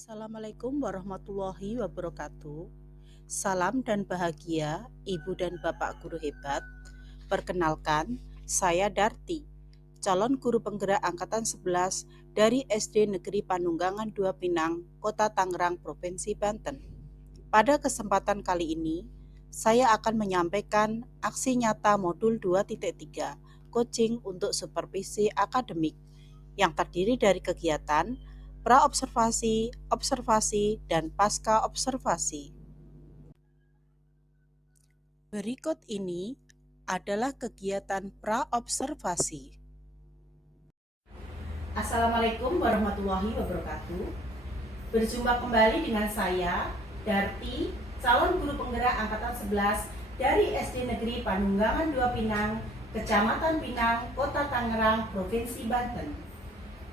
Assalamualaikum warahmatullahi wabarakatuh. Salam dan bahagia, Ibu dan Bapak guru hebat. Perkenalkan, saya Darti, calon guru penggerak angkatan 11 dari SD Negeri Panunggangan 2 Pinang, Kota Tangerang, Provinsi Banten. Pada kesempatan kali ini, saya akan menyampaikan aksi nyata modul 2.3, coaching untuk supervisi akademik, yang terdiri dari kegiatan pra-observasi, observasi, dan pasca observasi. Berikut ini adalah kegiatan pra-observasi. Assalamualaikum warahmatullahi wabarakatuh. Berjumpa kembali dengan saya, Darti, calon guru penggerak angkatan 11 dari SD Negeri Panunggangan 2 Pinang, Kecamatan Pinang, Kota Tangerang, Provinsi Banten.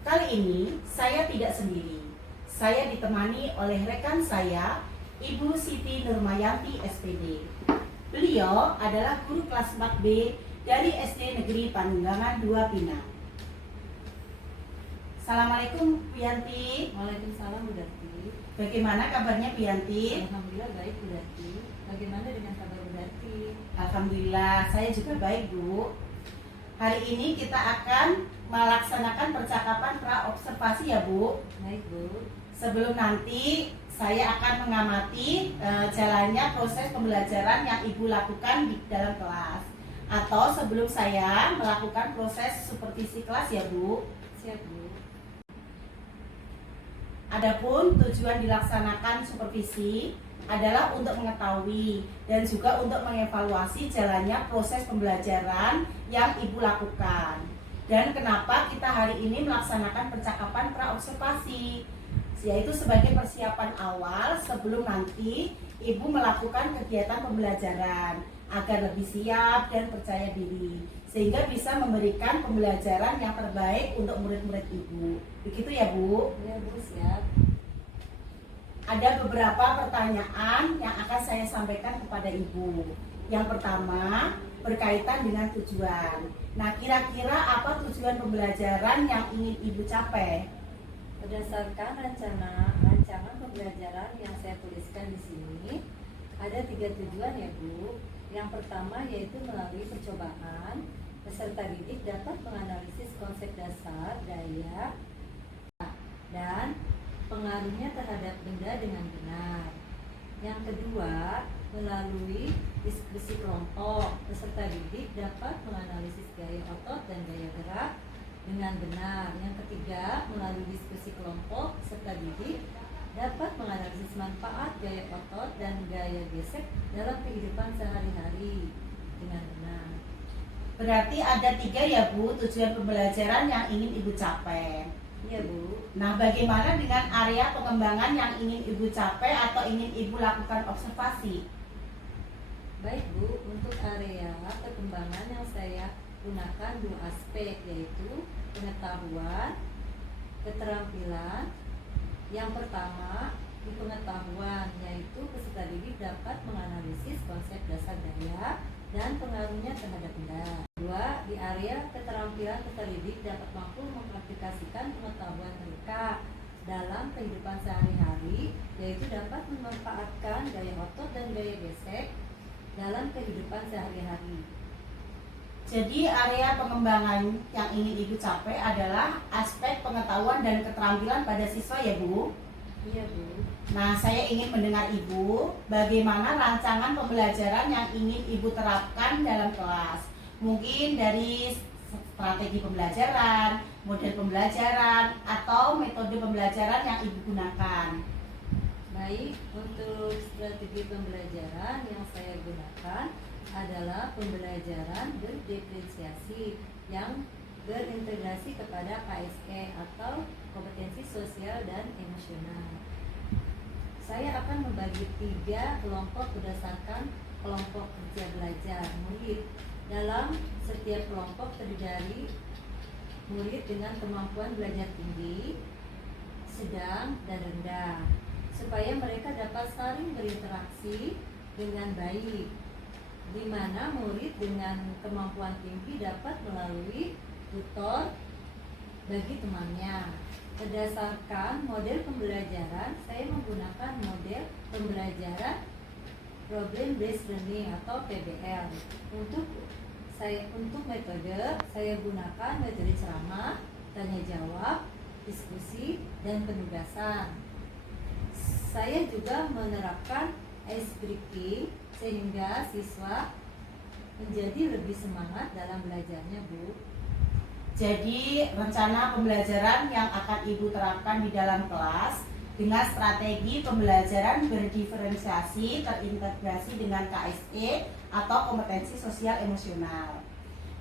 Kali ini saya tidak sendiri. Saya ditemani oleh rekan saya, Ibu Siti Nurmayanti SPD. Beliau adalah guru kelas 4B dari SD Negeri Panunggangan 2 Pinang. Assalamualaikum Bu Yanti. Waalaikumsalam Bu Darti. Bagaimana kabarnya Bu Yanti? Alhamdulillah baik Bu Darti. Bagaimana dengan kabar Bu Darti? Alhamdulillah saya juga baik Bu. Hari ini kita akan melaksanakan percakapan pra-observasi ya Bu. Baik Bu. Sebelum nanti saya akan mengamati jalannya proses pembelajaran yang Ibu lakukan di dalam kelas. Atau sebelum saya melakukan proses supervisi kelas ya Bu. Siap Bu. Adapun tujuan dilaksanakan supervisi adalah untuk mengetahui dan juga untuk mengevaluasi jalannya proses pembelajaran yang Ibu lakukan. Dan kenapa kita hari ini melaksanakan percakapan pra-observasi, yaitu sebagai persiapan awal sebelum nanti Ibu melakukan kegiatan pembelajaran agar lebih siap dan percaya diri, sehingga bisa memberikan pembelajaran yang terbaik untuk murid-murid Ibu. Begitu ya Bu? Ya Bu, siap. Ada beberapa pertanyaan yang akan saya sampaikan kepada Ibu. Yang pertama, berkaitan dengan tujuan. Nah, kira-kira apa tujuan pembelajaran yang ingin Ibu capai? Berdasarkan rancangan pembelajaran yang saya tuliskan di sini, ada 3 tujuan ya Bu. Yang pertama yaitu melalui percobaan, peserta didik dapat menganalisis konsep dasar, daya, dan pengaruhnya terhadap benda dengan benar. Yang kedua, melalui diskusi kelompok, peserta didik dapat menganalisis gaya otot dan gaya gerak dengan benar. Yang ketiga, melalui diskusi kelompok, peserta didik dapat menganalisis manfaat gaya otot dan gaya gesek dalam kehidupan sehari-hari dengan benar. Berarti ada 3 ya Bu, tujuan pembelajaran yang ingin Ibu capai. Iya Bu. Nah, bagaimana dengan area pengembangan yang ingin Ibu capai atau ingin Ibu lakukan observasi? Baik Bu, untuk area perkembangan yang saya gunakan 2 aspek, yaitu pengetahuan, keterampilan. Yang pertama, di pengetahuan, yaitu peserta didik dapat menganalisis konsep dasar daya dan pengaruhnya terhadap benda. Kedua, di area keterampilan, peserta didik dapat mampu mengaplikasikan pengetahuan mereka dalam kehidupan sehari-hari, yaitu dapat memanfaatkan gaya otot dan gaya gesek dalam kehidupan sehari-hari. Jadi area pengembangan yang ingin Ibu capai adalah aspek pengetahuan dan keterampilan pada siswa ya Bu? Iya Bu. Nah, saya ingin mendengar Ibu bagaimana rancangan pembelajaran yang ingin Ibu terapkan dalam kelas. Mungkin dari strategi pembelajaran, model pembelajaran, atau metode pembelajaran yang Ibu gunakan. Baik, untuk strategi pembelajaran yang saya gunakan adalah pembelajaran berdiferensiasi yang berintegrasi kepada KSE atau kompetensi sosial dan emosional. Saya akan membagi 3 kelompok berdasarkan kelompok kerja belajar murid. Dalam setiap kelompok terdiri dari murid dengan kemampuan belajar tinggi, sedang, dan rendah, supaya mereka dapat saling berinteraksi dengan baik, di mana murid dengan kemampuan tinggi dapat melalui tutor bagi temannya. Berdasarkan model pembelajaran, saya menggunakan model pembelajaran Problem Based Learning atau PBL. Untuk metode, saya gunakan metode ceramah, tanya jawab, diskusi, dan penugasan. Saya juga menerapkan ice breaking sehingga siswa menjadi lebih semangat dalam belajarnya, Bu. Jadi rencana pembelajaran yang akan Ibu terapkan di dalam kelas dengan strategi pembelajaran berdiferensiasi terintegrasi dengan KSE atau kompetensi sosial emosional.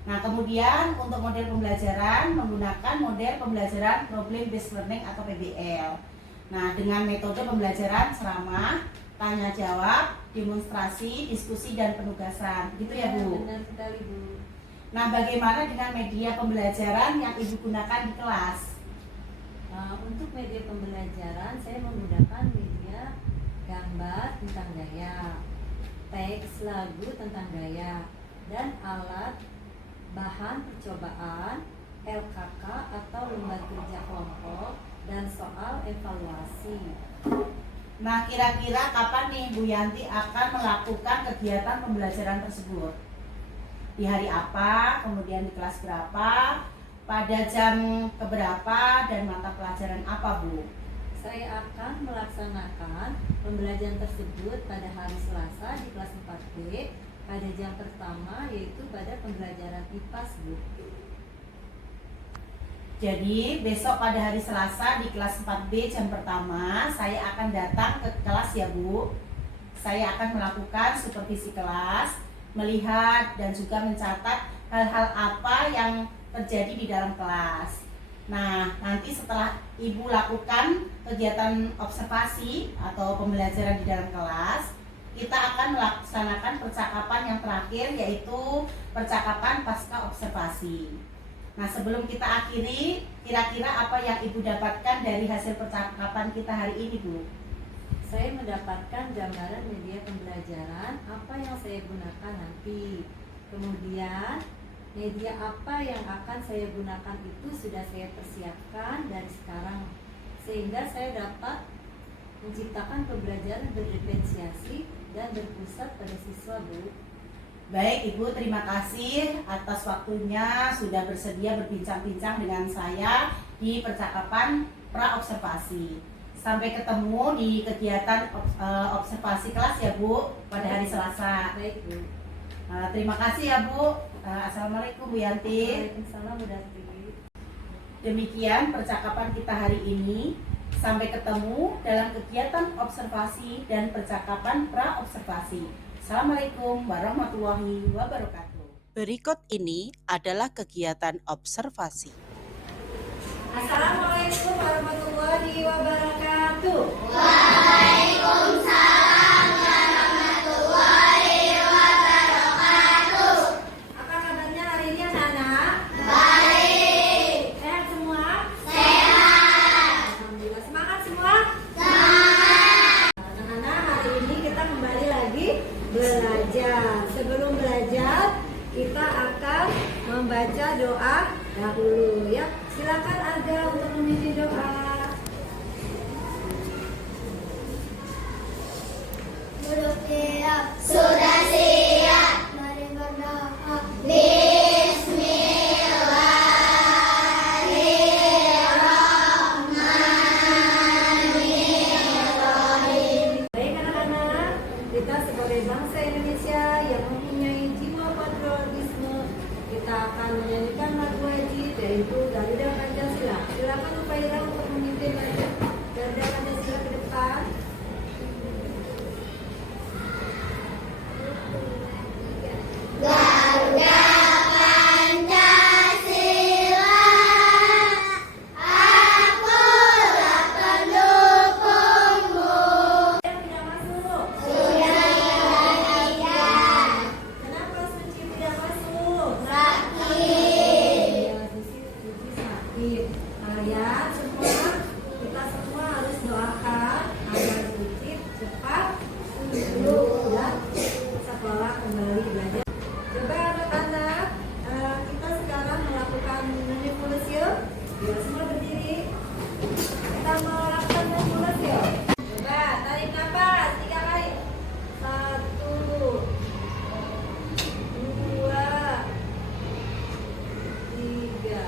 Nah, kemudian untuk model pembelajaran menggunakan model pembelajaran Problem Based Learning atau PBL. Nah, dengan metode pembelajaran ceramah, tanya jawab, demonstrasi, diskusi, dan penugasan. Gitu ya, Bu? Benar sekali, Bu. Nah, bagaimana dengan media pembelajaran yang Ibu gunakan di kelas? Untuk media pembelajaran, saya menggunakan media gambar tentang gaya, teks lagu tentang gaya, dan alat bahan percobaan, LKK atau lembar kerja kelompok, dan soal evaluasi. Nah, kira-kira kapan nih Bu Yanti akan melakukan kegiatan pembelajaran tersebut? Di hari apa, kemudian di kelas berapa, pada jam keberapa, dan mata pelajaran apa, Bu? Saya akan melaksanakan pembelajaran tersebut pada hari Selasa di kelas 4B pada jam pertama, yaitu pada pembelajaran IPAS, Bu. Jadi besok pada hari Selasa di kelas 4B jam pertama saya akan datang ke kelas ya, Bu. Saya akan melakukan supervisi kelas, melihat dan juga mencatat hal-hal apa yang terjadi di dalam kelas. Nah, nanti setelah Ibu lakukan kegiatan observasi atau pembelajaran di dalam kelas, kita akan melaksanakan percakapan yang terakhir, yaitu percakapan pasca observasi. Nah, sebelum kita akhiri, kira-kira apa yang Ibu dapatkan dari hasil percakapan kita hari ini, Bu? Saya mendapatkan gambaran media pembelajaran apa yang saya gunakan nanti. Kemudian media apa yang akan saya gunakan itu sudah saya persiapkan dari sekarang, sehingga saya dapat menciptakan pembelajaran berdiferensiasi dan berpusat pada siswa, Bu. Baik Ibu, terima kasih atas waktunya sudah bersedia berbincang-bincang dengan saya di percakapan pra-observasi. Sampai ketemu di kegiatan observasi kelas ya, Bu, pada hari Selasa. Baik, Bu. Terima kasih ya, Bu. Assalamualaikum, Bu Yanti. Waalaikumsalam, Bu Darti. Demikian percakapan kita hari ini. Sampai ketemu dalam kegiatan observasi dan percakapan pra-observasi. Assalamualaikum warahmatullahi wabarakatuh. Berikut ini adalah kegiatan observasi. Assalamualaikum warahmatullahi wabarakatuh. Waalaikumsalam warahmatullahi wabarakatuh. Apa kabarnya hari ini, anak-anak? Baik. Sehat semua? Sehat. Alhamdulillah. Semangat semua? Semangat. Anak-anak, hari ini kita kembali lagi belajar. Sebelum belajar, kita akan membaca doa dahulu ya. Silakan Aga untuk memimpin doa. Sudah siap. Mari berdoa. Bismillahirrahmanirrahim. Baik anak-anak, kita sebagai bangsa Indonesia yang mempunyai jiwa patriotisme, kita akan menyanyikan lagu wajib, yaitu Garuda Pancasila. Silakan Upaira untuk memimpin Garuda Pancasila ke depan. Garuda Pancasila, akulah pendukungmu. Yang tidak masuk. Sudah tidak. Kenapa Suci tidak masuk? Sakit. Ya, Suci sakit. Ya, kita semua harus doakan agar Suci cepat sembuh dan sekolah kembali belajar. Coba anak-anak, kita sekarang melakukan manipulasi. Ya, semua berdiri. Kita melakukan manipulasi ya. Coba tarik nafas 3 kali. 1, 2, 3.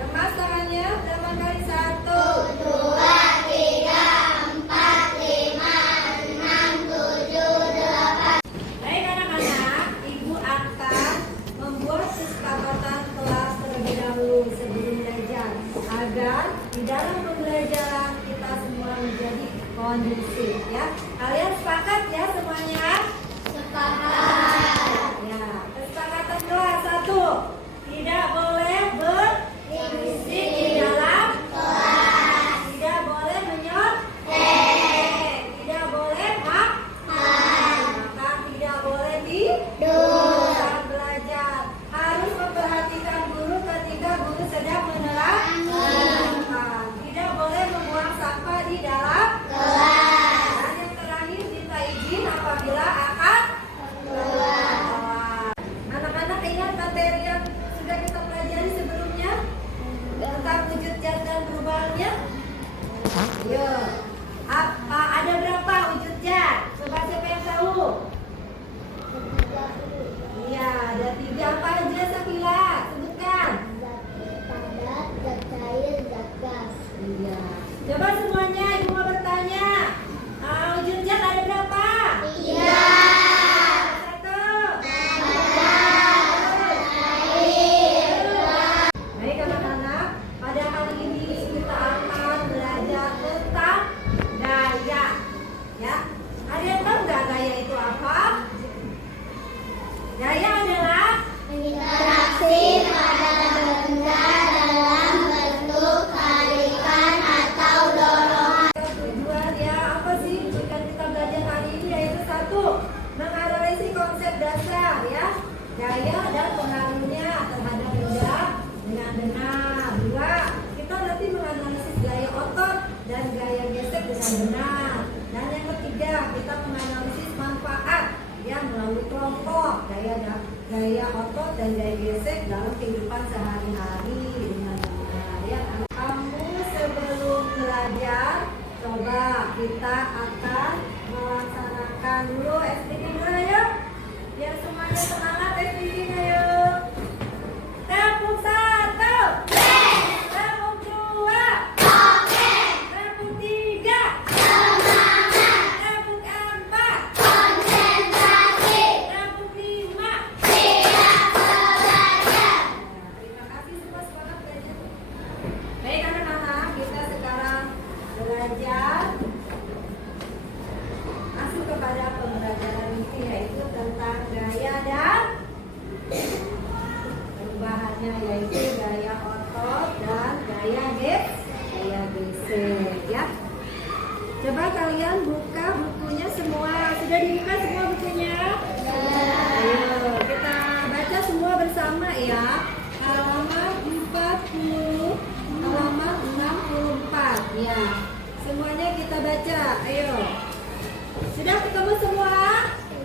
Lemas tangannya berapa kali? 1, 2, 3, 4, 5, 6, 7, 8. Baik anak-anak, Ibu akan membuat kesepakatan kelas terlebih dahulu sebelum belajar agar di dalam pembelajaran kita semua menjadi kondusif ya. Kalian sepakat ya semuanya? Sepakat. Ya, kesepakatan kelas 1. Tidak boleh berisik di dalam kelas. Tidak boleh menyontek. Tidak boleh makan. Tidak boleh tidur saat belajar. Harus memperhatikan guru ketika guru sedang menerangkan. Tidak boleh membuang sampah di dalam kelas. Dan yang terakhir minta izin apabila akan keluar. Anak-anak ingat materi yang sudah kita pelajari sebelumnya tentang wujud zat dan perubahannya? Yo, ada berapa wujud zat? Coba siapa yang tahu? Iya, ada 3 apa aja Safila? Sebutkan. Padat, zat cair, zat gas. Iya. Coba semuanya ibu mau bertanya. Wujud zat ada berapa? 3. 1. Baik anak-anak, pada hari ini kita akan belajar tentang gaya. Ya, ada yang tahu nggak gaya itu apa? Gaya adalah Interaksi pada benda dalam bentuk tarikan atau dorongan. tujuan ya apa sih yang kita belajar hari ini, yaitu 1. Menganalisis konsep dasar ya gaya dan pengaruhnya terhadap benda dengan benar. 2. Kita nanti menganalisis gaya otot dan gaya gesek dengan benar. Dan yang ketiga, kita menganalisis manfaat yang melalui kelompok gaya otot dan gaya gesek dalam kehidupan sehari-hari dengan benar ya. Kamu sebelum belajar, coba kita akan melaksanakan dulu SPG dulu ya. Biar semuanya semangat SPG-nya yuk. Tepuk 1. Tepuk 2. Tepuk 3. Tepuk 4. Konsentrasi. Tepuk 5. Siap belajar. Terima kasih semua, semangat belajar. Baik anak-anak, kita sekarang belajar masuk kepada pembelajaran ini, yaitu tentang gaya dan perubahannya, yaitu gaya otot dan gaya gesek ya. Coba kalian buka bukunya semua. Sudah dibuka semua bukunya? Ayo kita baca semua bersama ya. Halaman 40, halaman 64 ya. Semuanya kita baca. Ayo. Sudah ketemu semua?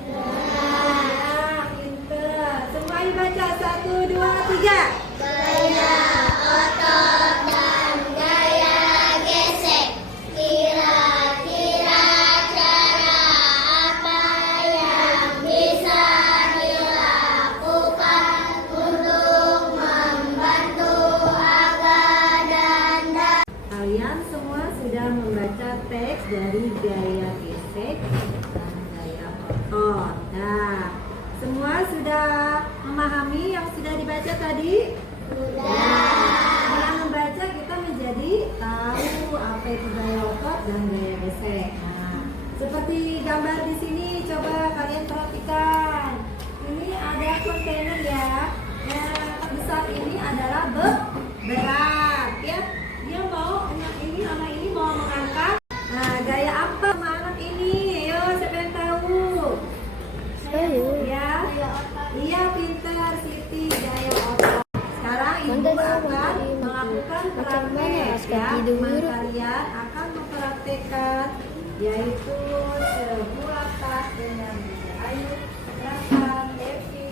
Ya, pinter. Semuanya baca 1, 2, 3. Gaya otot dan gaya gesek. Kira-kira cara apa yang bisa dilakukan untuk membantu agar dandan. Kalian semua sudah membaca teks dari gaya gesek dan gaya otot. Nah, semua sudah memahami yang sudah dibaca tadi? Dengan membaca kita menjadi tahu apa itu gaya otot dan gaya gesek. Nah, seperti gambar di sini, coba kalian perhatikan. Ini ada kontainer ya. Yang besar ini adalah berat ya. Dia mau anak ini mau mengangkat. Nah, gaya apa sama anak ini? Ayo, siapa yang tahu? Ya. Iya, pintar Siti, gaya otot. Sekarang ibu akan melakukan praktek ya. Teman kalian akan mempraktekkan, yaitu sebuah tas dengan benda. Ayo, silakan Devi.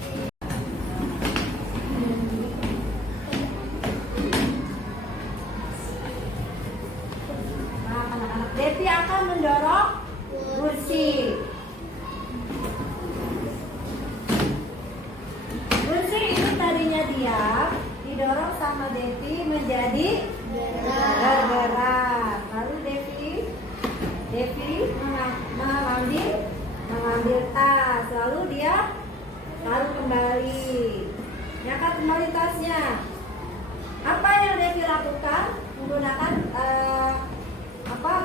Devi menjadi bergerak. Lalu Devi mengambil tas. Lalu dia taruh kembali. Angkat kembali tasnya. Apa yang Devi lakukan? Menggunakan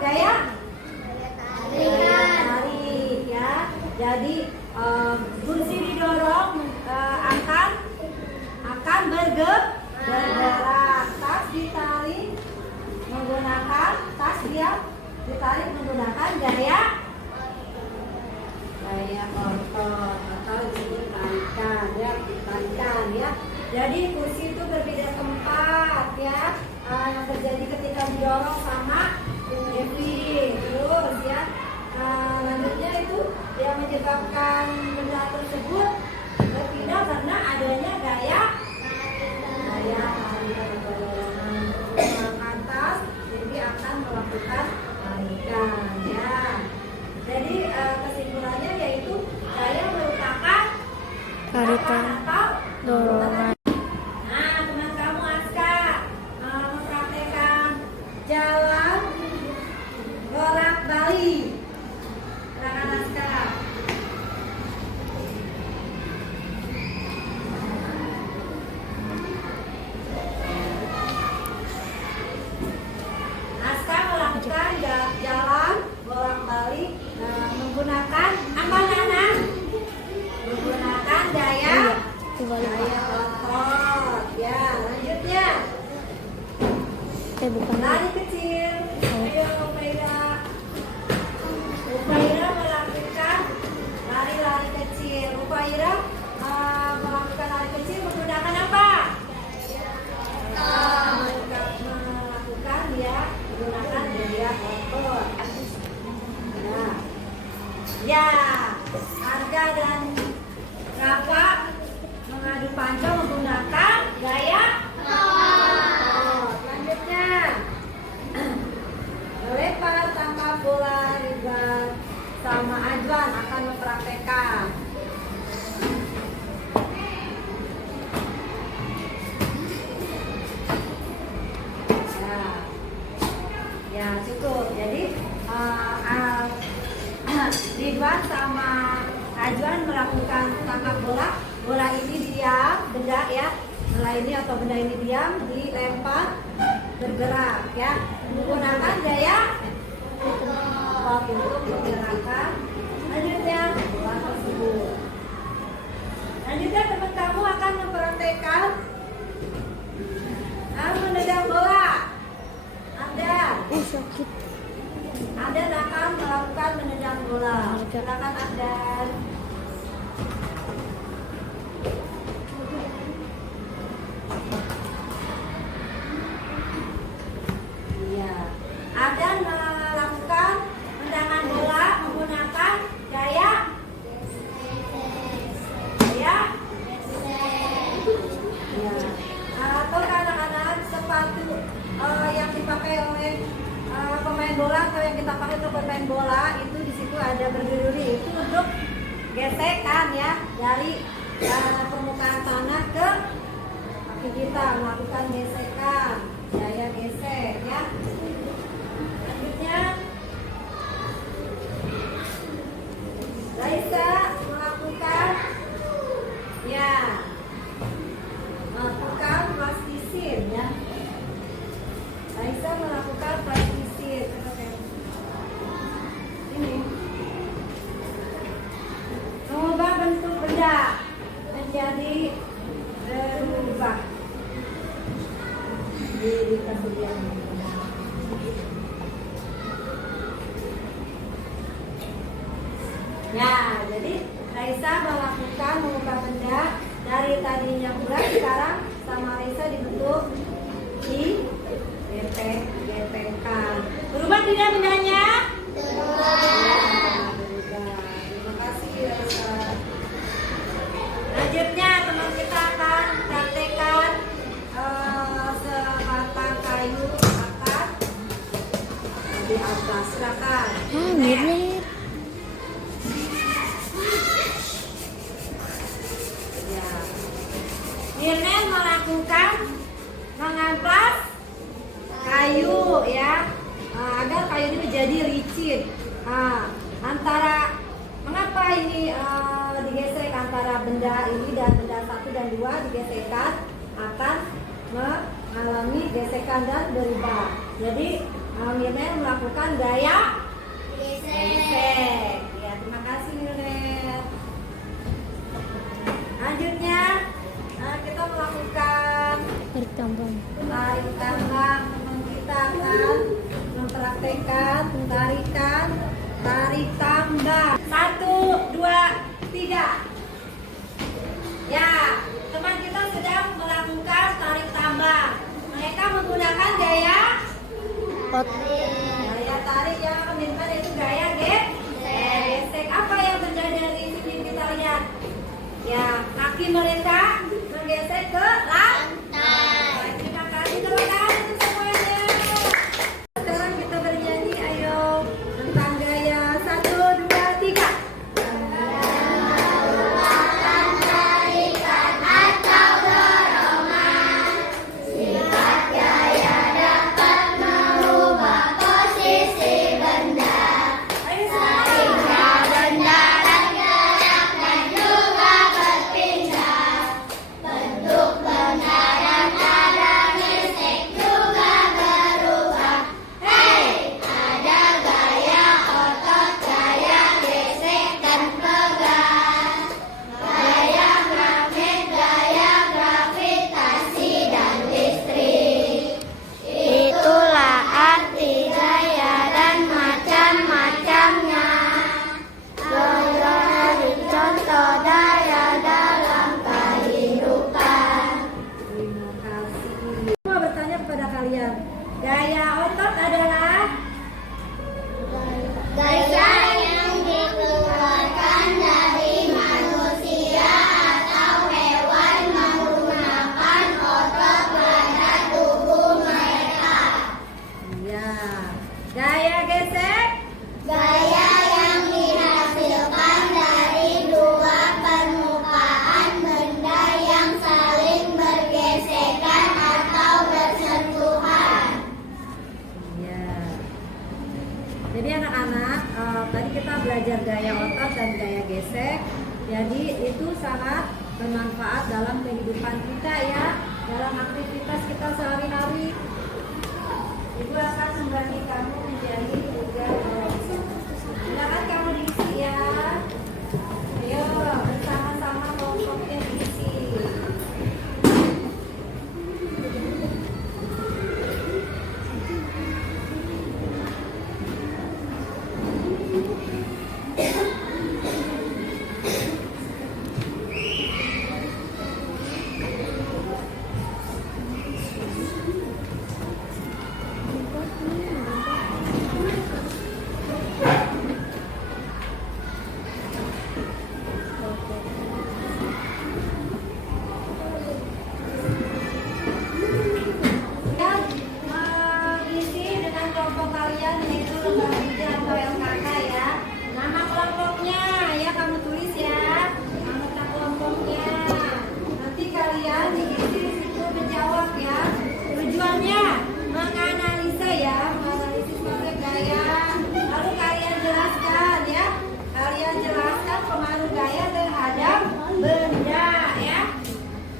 gaya tarik ya. Jadi kursi didorong akan bergerak. Tas ditarik menggunakan gaya otot atau disebut tarikan ya. Jadi kursi itu berbeda tempat ya. Yang terjadi ketika didorong sama Devi. Terus ya, lanjutnya itu yang menyebabkan benda tersebut berpindah karena adanya gaya menggunakan tas. Devi akan melakukan tarikan ya. Jadi kesimpulannya yaitu gaya merupakan Tarikan atau dorongan. Nah, teman kamu Aska mempraktekkan jalan bolak-balik. Silakan Aska. Aska melakukan jalan bolak-balik menggunakan apa Nana? Menggunakan gaya otot ya. Lanjutnya Bukan. lari kecil. Ayo Ufaira melakukan lari kecil. Ufaira melakukan lari kecil menggunakan apa? Melakukan ya menggunakan gaya otot. Ya, Arga dan Rafa mengadu panjang menggunakan gaya otot. Selanjutnya melempar tangkap bola Ridwan sama Ajwan akan mempraktekkan. Ya cukup. Jadi Ridwan sama Ajwan melakukan tangkap bola. Bola ini diam, benda ya. Bola ini atau benda ini diam, dilempar, bergerak ya. Menggunakan gaya untuk menggerakkan lanjutnya bola tersebut. Lanjutnya teman kamu akan mempraktekkan menendang bola. Sakit. Anda akan melakukan menendang bola. Silakan Anda. Iya. Anda melakukan tendangan bola menggunakan gaya ya. Atau kadang-kadang sepatu yang dipakai oleh pemain bola atau yang kita pakai untuk bermain bola itu di situ ada berduri. Itu untuk gesekan ya dari permukaan tanah ke kaki kita, melakukan gesekan, gaya gesek ya. Selanjutnya Raisa melakukan plastisir ya. Raisa melakukan plastisir. Ini mengubah bentuk benda menjadi berubah. Di kemudian ya, jadi Raisa melakukan mengubah benda dari tadinya bulat sekarang sama Raisa dibentuk di gepekan. Berubah tidak bendanya? Berubah. Terima kasih Raisa. Lanjutnya teman kita akan praktekkan sebatang kayu akan di atas. Silakan. Mirip. Mirna melakukan mengamplas kayu ya, agar kayu ini menjadi licin. Mengapa ini digesek antara benda ini dan benda 1 dan 2 digesekkan, akan mengalami gesekan dan berubah. Jadi Mirna melakukan gaya gesek. Ya, terima kasih Mirna. Selanjutnya kita melakukan tarik tambang. tarik tambang. Kita akan mempraktekkan tarik tambang. 1, 2, 3. Ya, teman kita sedang melakukan tarik tambang. Mereka menggunakan gaya tarik yang keminpan, yaitu gaya gesek. Apa yang terjadi dari sini kita lihat? Ya, kaki mereka menggesek ke lantai. Terima kasih teman-teman untuk semuanya. Sekarang kita bernyanyi, ayo, tentang gaya 1, 2, 3. Itulah arti gaya dan macam-macamnya. Gaya contoh daya dalam kehidupan. Terima kasih. Mau bertanya kepada kalian, gaya otot adalah Gaya yang dikeluarkan dari manusia atau hewan menggunakan otot pada tubuh mereka. ya. Gaya gesek Gaya yang dihasilkan dari dua permukaan benda yang saling bergesekan atau bersentuhan. ya. Jadi anak-anak, tadi kita belajar gaya otot dan gaya gesek. Jadi itu sangat bermanfaat dalam kehidupan kita ya, dalam aktivitas kita sehari-hari. Ibu akan membagi kamu menjadi 3 kelompok. Silakan kamu diisi ya. Ayo bersama-sama kelompoknya diisi. Mengisi dengan kelompok kalian, yaitu lembar hijau atau LKK ya. Nama kelompoknya ya kamu tulis ya. Nama kelompoknya. Nanti kalian diisi di situ menjawab ya. Tujuannya menganalisa ya, menganalisis konsep gaya. Lalu kalian jelaskan ya. Kalian jelaskan pengaruh gaya terhadap benda ya.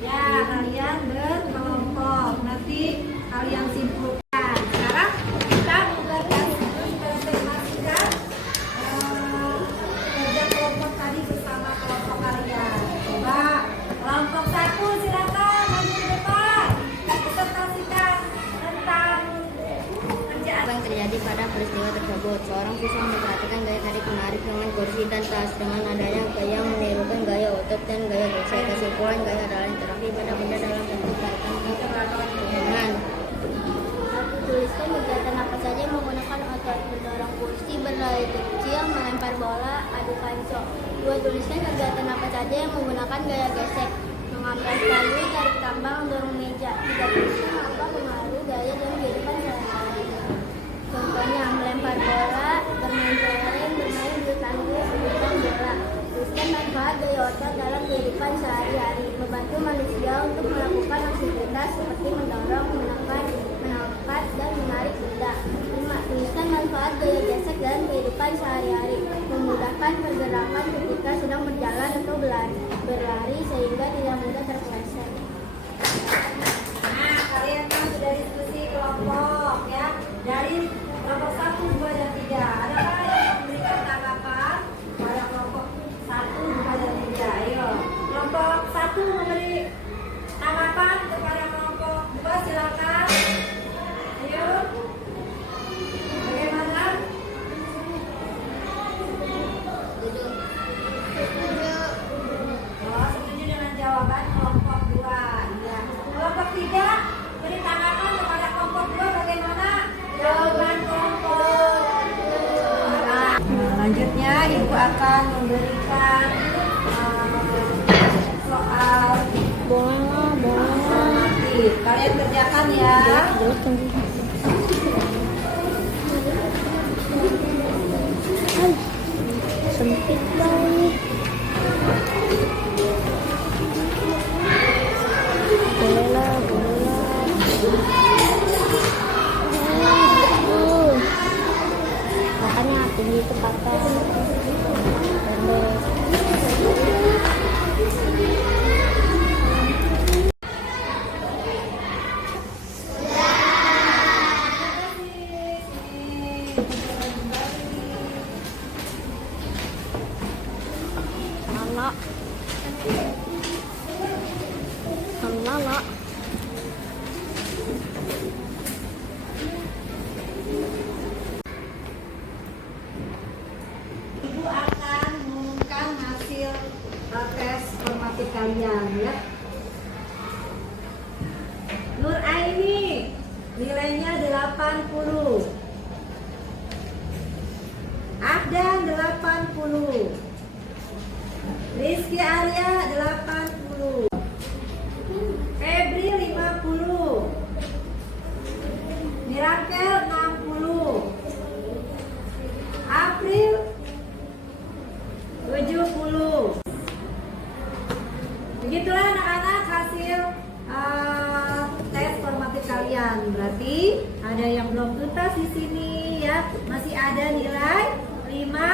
Ya, kalian berkelompok. Nanti kalian simpulkan. Sekarang kita membuatkan sistemasikan kerja kelompok tadi bersama kelompok kalian. Coba kelompok 1 silakan maju ke depan. Presentasikan tentang kerjaan. Apa yang terjadi pada peristiwa tersebut? Seorang siswa memperhatikan gaya tarik menarik dengan kursi dan tas. Dengan adanya gaya menirukan gaya otot dan gaya gesek. Kesimpulan gaya adalah interaksi pada benda dalam bentuk tarikan dengan. Aku tuliskan kegiatan apa saja yang menggunakan otot: mendorong kursi, berlari kecil, melempar bola, adu kanco. 2. Tuliskan kegiatan apa saja yang menggunakan gaya gesek: mengamplas kayu, tarik tambang, dorong meja. 3. Tuliskan apa pengaruh gaya dalam kehidupan sehari-hari. Contohnya melempar bola, bermain kelereng, bermain bulu tangkis, memegang bola. tuliskan manfaat gaya otot dalam kehidupan sehari-hari, membantu manusia untuk melakukan aktivitas seperti mendorong, menekan, mengangkat, dan menarik benda. 5. Tuliskan manfaat gaya gesek dalam kehidupan sehari-hari, memudahkan pergerakan ketika sedang berjalan atau berlari sehingga tidak mudah terpeleset. Nah, kalian kan sudah diskusi kelompok ya. Dari kelompok 1, 2, dan 3. Adakah yang memberikan tanggapan pada kelompok 1, 2, dan 3? Ayo. Kelompok 1 memberi tanggapan kepada kelompok 2, silakan. Ayo. Bagaimana? Oh, setuju dengan jawaban kelompok 2. Iya. Kelompok 3 beri tanggapan kepada kelompok 2 bagaimana jawaban kelompok 2. Nah, selanjutnya Ibu akan memberikan soal afirmatif. Kalian kerjakan ya. Sempit banget. Boleh makanya tinggi itu pakai Lala. Ibu akan mengumumkan hasil tes formatif kalian ya. Nur Aini nilainya 80. Ahdan 80. Rizky Arya 80. Febri 50. Mirakel 60. April 70. Begitulah anak-anak hasil tes formatif kalian. Berarti ada yang belum tuntas di sini ya. Masih ada nilai 50.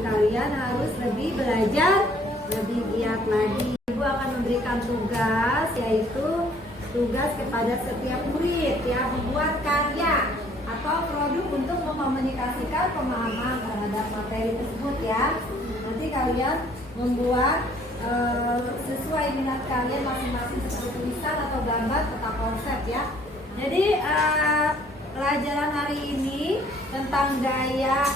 Kalian harus lebih belajar, lebih giat lagi. Ibu akan memberikan tugas, yaitu tugas kepada setiap murid ya, membuat karya atau produk untuk mengkomunikasikan pemahaman terhadap materi tersebut ya. Nanti kalian membuat sesuai minat kalian masing-masing, seperti tulisan atau gambar atau konsep ya. Jadi pelajaran hari ini tentang gaya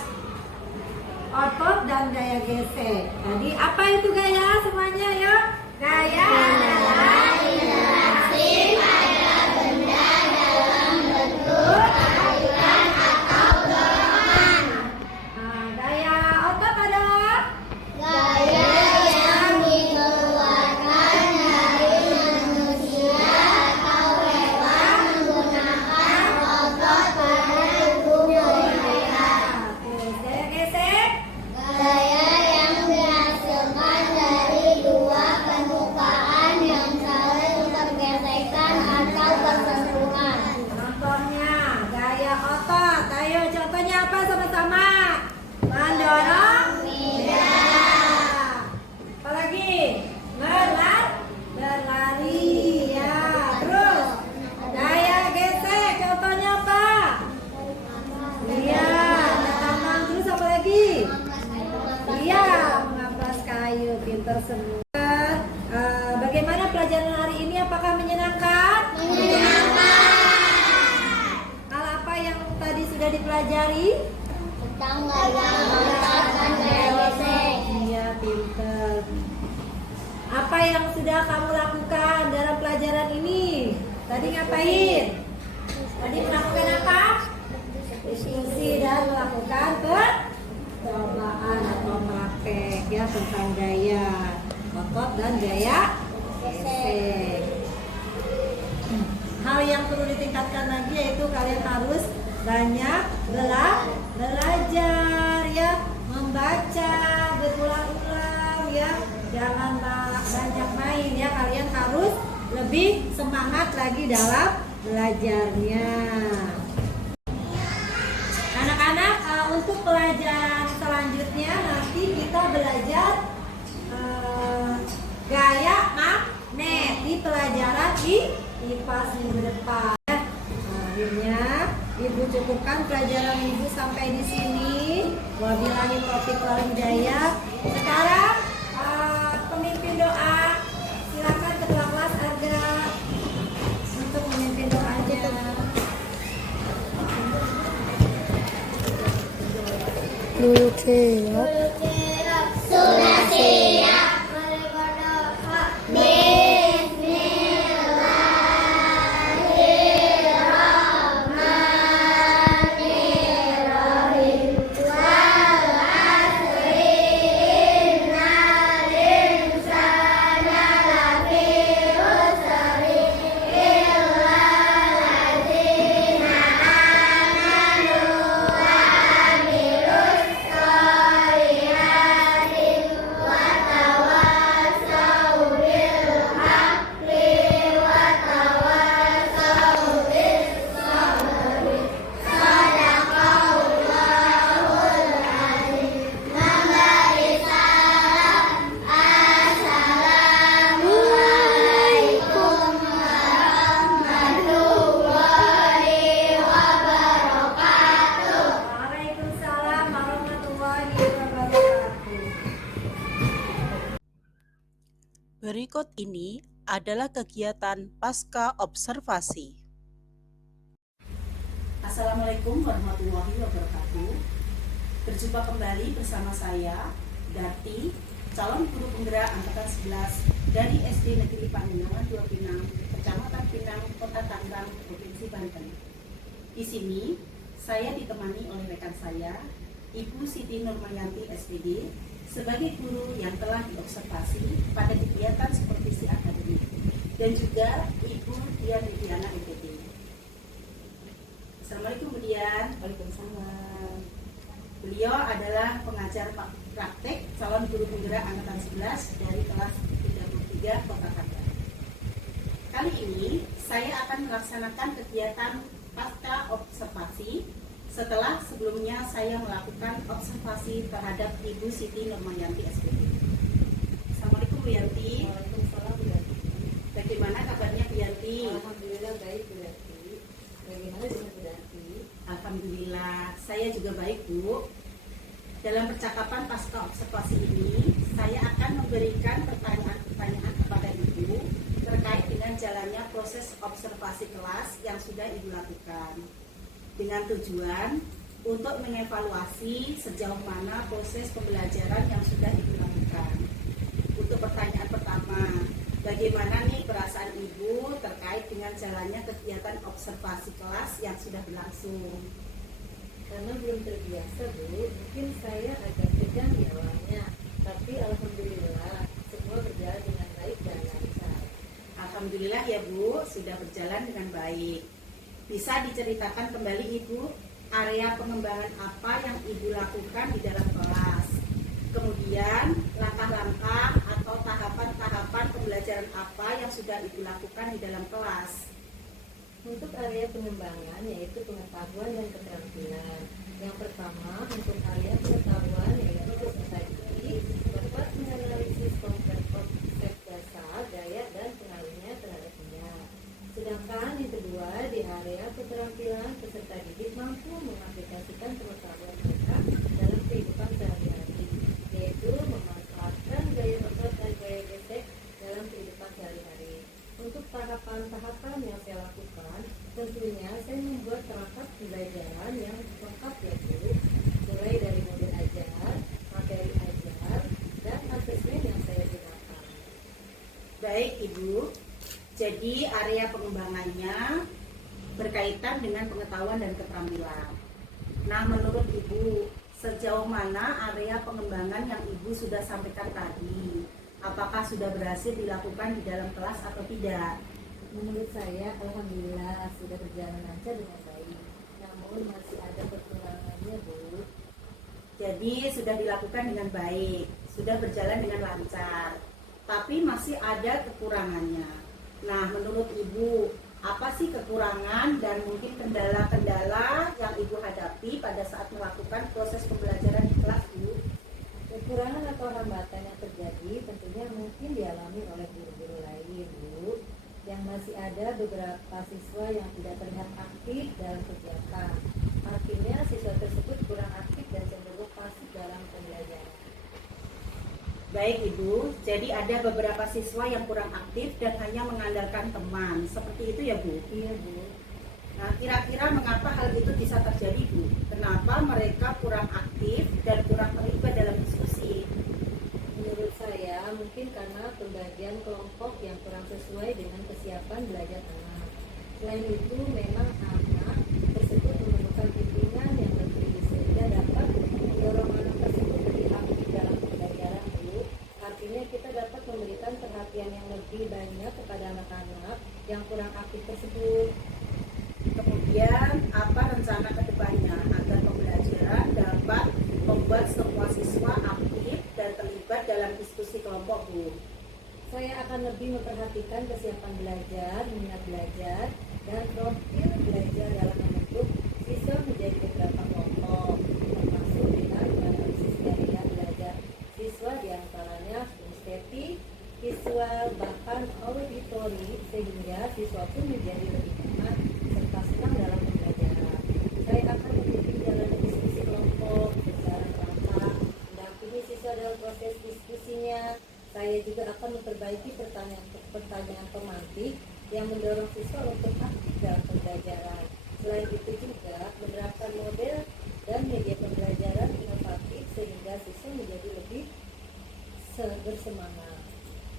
otot dan gaya gesek. Jadi apa itu gaya semuanya yuk? Gaya adalah interaksi pada benda dalam bentuk aliran atau dorongan. Gaya otot adalah Gaya yang dikeluarkan dari manusia atau hewan menggunakan otot pada tubuh mereka. gaya gesek. Gaya yang dihasilkan dari dua permukaan yang saling bergesekan atau bersentuhan. Contohnya gaya otot. Ayo contohnya apa sama-sama? Mendorong. Apalagi berlari ya. Terus gaya gesek contohnya apa? Iya, tangan. Terus apa lagi? Iya, mengampas kayu. Pinter semua. Bagaimana pelajaran hari ini? Apakah menyenangkan? Hal apa yang tadi sudah dipelajari? Tentang gaya otot dan gaya gesek. Iya, pinter. Apa yang sudah kamu lakukan dalam pelajaran ini? Tadi ngapain? Tadi melakukan apa? Diskusi dan melakukan percobaan atau praktek ya tentang gaya otot dan gaya gesek. Hal yang perlu ditingkatkan lagi yaitu kalian harus banyak belajar ya, membaca, ya jangan banyak main ya, kalian harus lebih semangat lagi dalam belajarnya. Anak-anak, untuk pelajaran selanjutnya nanti kita belajar gaya magnet di pelajaran IPA minggu depan. Akhirnya Ibu cukupkan pelajaran Ibu sampai di sini. Wabillahi taufiq wal hidayah. Sekarang pemimpin doa, silakan ketua kelas Arga untuk memimpin doanya. Dulu sudah siap. Mari berdoa. Bismillahirrahmanirrahim. Wal asri innal insana lafi khusri illa allazina amanu wa amilus solihati wa tawassaw bil haqqi wa tawassaw bis sabri. Sadaqallahul azim. Memberi salam. Assalamualaikum warahmatullahi wabarakatuh. Waalaikumsalam warahmatullahi wabarakatuh. Berikut ini adalah kegiatan pasca observasi. Assalamualaikum warahmatullahi wabarakatuh. Berjumpa kembali bersama saya, Darti, calon guru penggerak angkatan 11 dari SD Negeri Panjenengan 2 Pinang, Kecamatan Pinang, Kota Tangerang, Provinsi Banten. Di sini, saya ditemani oleh rekan saya, Ibu Siti Nurmayanti SPD, sebagai guru yang telah diobservasi pada kegiatan supervisi akademik, dan juga Ibu Dian Widiana MPD. Assalamualaikum Bu Dian. Waalaikumsalam. Beliau adalah pengajar praktek calon guru penggerak angkatan 11 dari kelas 33 Kota Tangerang. Kali ini saya akan melaksanakan kegiatan pasca observasi setelah sebelumnya saya melakukan observasi terhadap Ibu Siti Nurmayanti SPD. Assalamualaikum Bu Yanti. Waalaikumsalam Bu Yanti. Bagaimana kabarnya Bu Yanti? Alhamdulillah baik Bu Yanti. Bagaimana dengan Bu Yanti? Alhamdulillah, saya juga baik Bu. Dalam percakapan pasca observasi ini, saya akan memberikan pertanyaan-pertanyaan kepada Ibu terkait dengan jalannya proses observasi kelas yang sudah Ibu lakukan, dengan tujuan untuk mengevaluasi sejauh mana proses pembelajaran yang sudah Ibu lakukan. Untuk pertanyaan pertama, bagaimana nih perasaan Ibu terkait dengan jalannya kegiatan observasi kelas yang sudah berlangsung? Karena belum terbiasa Bu, mungkin saya agak tegang di awalnya, tapi alhamdulillah semua berjalan dengan baik dan lancar. Alhamdulillah ya Bu, sudah berjalan dengan baik. Bisa diceritakan kembali Ibu, area pengembangan apa yang Ibu lakukan di dalam kelas? Kemudian langkah-langkah atau tahapan-tahapan pembelajaran apa yang sudah Ibu lakukan di dalam kelas? Untuk area pengembangan yaitu pengetahuan dan keterampilan. Yang pertama untuk area pengetahuan yaitu peserta didik dapat menganalisis konsep dasar, gaya dan pengaruhnya terhadap benda. Sedangkan di kedua di area keterampilan peserta didik mampu mengaplikasikan pengetahuan mereka dalam kehidupan sehari-hari, yaitu memanfaatkan gaya otot dan gaya gesek dalam kehidupan sehari-hari. Untuk tahapan-tahapan yang saya lakukan, tentunya saya membuat perangkat pembelajaran yang lengkap yaitu mulai dari modul ajar, materi ajar, dan asesmen yang saya gunakan. Baik Ibu, jadi area pengembangannya berkaitan dengan pengetahuan dan keterampilan. Nah, menurut Ibu, sejauh mana area pengembangan yang Ibu sudah sampaikan tadi? Apakah sudah berhasil dilakukan di dalam kelas atau tidak? Menurut saya, alhamdulillah sudah berjalan lancar dengan baik. Namun masih ada kekurangannya, Bu. Jadi sudah dilakukan dengan baik. sudah berjalan dengan lancar, tapi masih ada kekurangannya. Nah, menurut Ibu, apa sih kekurangan dan mungkin kendala-kendala yang Ibu hadapi pada saat melakukan proses pembelajaran di kelas, Bu? Kekurangan atau hambatan yang terjadi tentunya mungkin dialami oleh guru-guru lain, Bu. Yang masih ada beberapa siswa yang tidak terlihat aktif dalam kegiatan. Artinya siswa tersebut kurang aktif dan cenderung pasif dalam pembelajaran. Baik Ibu, jadi ada beberapa siswa yang kurang aktif dan hanya mengandalkan teman. Seperti itu ya Bu? Iya, Bu. Nah, kira-kira mengapa hal itu bisa terjadi Bu? Kenapa mereka kurang aktif dan kurang terlibat dalam diskusi? Menurut saya, mungkin karena pembagian kelompok yang kurang sesuai dengan kesiapan belajar anak. Selain itu, memang anak tersebut memerlukan bimbingan yang lebih sehingga dapat mendorong anak tersebut lebih aktif dalam pembelajaran, Bu. Artinya kita dapat memberikan perhatian yang lebih banyak kepada anak-anak yang kurang aktif tersebut. Kemudian, apa rencana ke depannya agar pembelajaran dapat membuat semua siswa aktif dan terlibat dalam diskusi kelompok, Bu? Saya akan lebih memperhatikan kesiapan belajar, minat belajar, dan profil belajar dalam membentuk siswa menjadi beberapa kelompok, termasuk dengan menganalisis gaya belajar siswa diantaranya kinestetik, visual, bahkan auditori, sehingga siswa pun menjadi lebih nyaman serta senang dalam pembelajaran. Saya akan memimpin jalan diskusi kelompok secara rata, mendampingi siswa dalam proses diskusinya. Saya juga akan memperbaiki pertanyaan pemantik yang mendorong siswa untuk aktif dalam pembelajaran. Selain itu juga menerapkan model dan media pembelajaran inovatif sehingga siswa menjadi lebih bersemangat.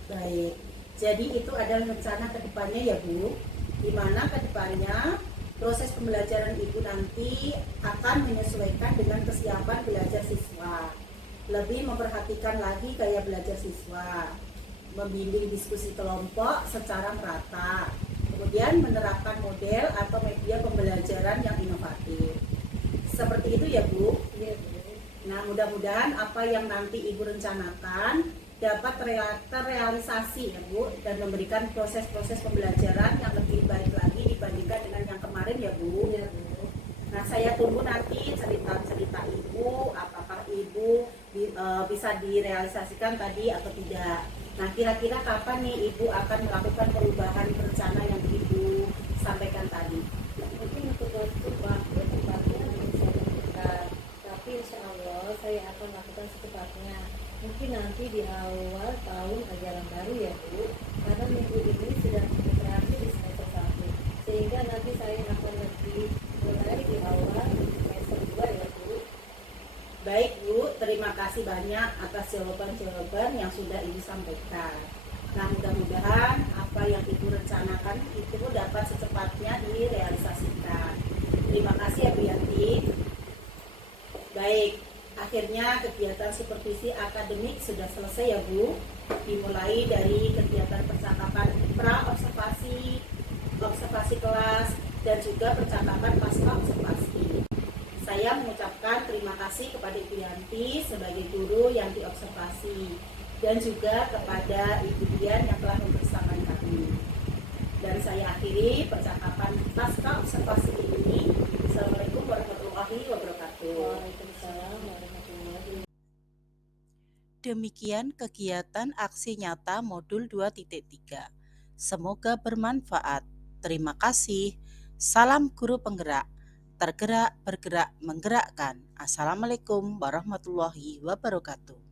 Baik, jadi itu adalah rencana ke depannya ya Bu, di mana ke depannya proses pembelajaran Ibu nanti akan menyesuaikan dengan kesiapan belajar siswa, lebih memperhatikan lagi gaya belajar siswa, membimbing diskusi kelompok secara merata, kemudian menerapkan model atau media pembelajaran yang inovatif. Seperti itu ya Bu. Iya, Bu. Nah, mudah-mudahan apa yang nanti Ibu rencanakan dapat terrealisasi ya Bu, dan memberikan proses-proses pembelajaran yang lebih baik lagi dibandingkan dengan yang kemarin ya Bu. Iya, Bu. Nah, saya tunggu nanti cerita-cerita Ibu, apakah Ibu bisa direalisasikan tadi atau tidak. Nah, kira-kira kapan nih Ibu akan melakukan perubahan rencana yang Ibu sampaikan tadi? Mungkin untuk waktu tempatnya belum saya tentukan, tapi insya Allah saya akan lakukan secepatnya. Mungkin nanti di awal tahun ajaran baru ya Bu, karena minggu ini sudah terakhir di semester 1, sehingga nanti saya akan lebih mulai di awal semester 2 ya Bu. Baik Bu, terima kasih banyak atas jawaban-jawaban yang sudah Ibu sampaikan. Nah, mudah-mudahan apa yang Ibu rencanakan itu dapat secepatnya direalisasikan. Terima kasih ya Bu Yanti. Baik, akhirnya kegiatan supervisi akademik sudah selesai ya Bu. Dimulai dari kegiatan percakapan pra-observasi, observasi kelas, dan juga percakapan pasca observasi. Saya mengucapkan terima kasih kepada Ibu Yanti sebagai guru yang diobservasi, dan juga kepada Ibu Dian yang telah membersamakan kami. Dan saya akhiri percakapan pasca observasi ini. Assalamualaikum warahmatullahi wabarakatuh. Waalaikumsalam warahmatullahi wabarakatuh. Demikian kegiatan aksi nyata modul 2.3. Semoga bermanfaat. Terima kasih. Salam guru penggerak. Tergerak, bergerak, menggerakkan. Assalamualaikum warahmatullahi wabarakatuh.